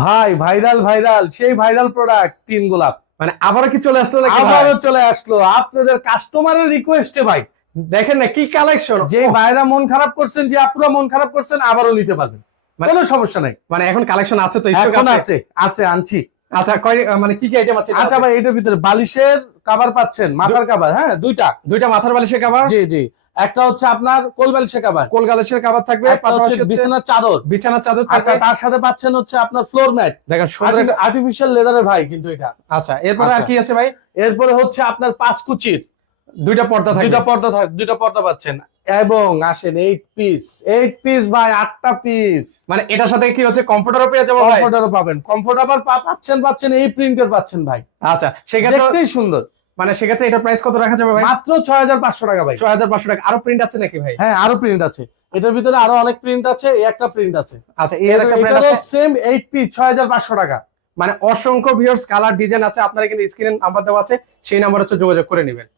ভাই viral viral সেই viral product তিন গোলাপ। মানে আবারও কি চলে আসলো নাকি ভাই? আবারও চলে আসলো আপনাদের কাস্টমারের রিকোয়েস্টে ভাই। দেখেন না কি কালেকশন, যে ভাইরা মন খারাপ করছেন, যে আপুরা মন খারাপ করছেন, আবারও নিতে পারবেন, কোনো সমস্যা নাই। মানে এখন কালেকশন আছে তো, স্টক এখন আছে? আছে আছে আনছি। আচ্ছা কয় মানে কি কি আইটেম আছে? আচ্ছা ভাই, এটার ভিতরে বালিশের কভার পাচ্ছেন, মাথার কভার, হ্যাঁ দুইটা। দুইটা মাথার বালিশের কভার, জি জি। একটা হচ্ছে আপনার কোল বালিশের কভার, কোল গালিশের কভার থাকবে, একটা পাশাপাশি হচ্ছে বিছানার চাদর। বিছানার চাদর আচ্ছা, থাকবে। তার সাথে পাচ্ছেন হচ্ছে আপনার ফ্লোর ম্যাট। দেখেন সুন্দর একটা- আর্টিফিশিয়াল লেদারের ভাই কিন্তু এটা। আচ্ছা এরপরে আর আচ্ছা। কি আছে ভাই? এরপরে হচ্ছে আপনার পাঁচ কুচির দুইটা পর্দা থাকবে। দুইটা পর্দা পাচ্ছেন। এবং আসেন 8 পিস ভাই, 8টা পিস। মানে এটার সাথে কি হচ্ছে, কমফোর্টারও পেয়ে যাবো ভাই? কমফোর্টারও পাবেন, কমফোর্টেবল পাচ্ছেন, এই প্রিন্টের পাচ্ছেন ভাই। আচ্ছা সেক্ষেত্রে দেখতেই সুন্দর। মানে সেক্ষেত্রে এটা প্রাইস কত রাখা যাবে ভাই? মাত্র 6500 টাকা ভাই। 6500 টাকা। আরো প্রিন্ট আছে নাকি ভাই? হ্যাঁ, আরো প্রিন্ট আছে, এটার ভিতরে আরো অনেক প্রিন্ট আছে, এই একটা প্রিন্ট আছে। আচ্ছা এর একটা প্রিন্ট এটারও আছে। সেম 8 পিস 6500 টাকা। মানে অসংখ্য ভিউয়ার্স, কালার ডিজাইন আছে, আপনারা কিন্তু স্ক্রিনে নাম্বার দেওয়া আছে, সেই নাম্বার হচ্ছে যোগাযোগ করে নেবেন।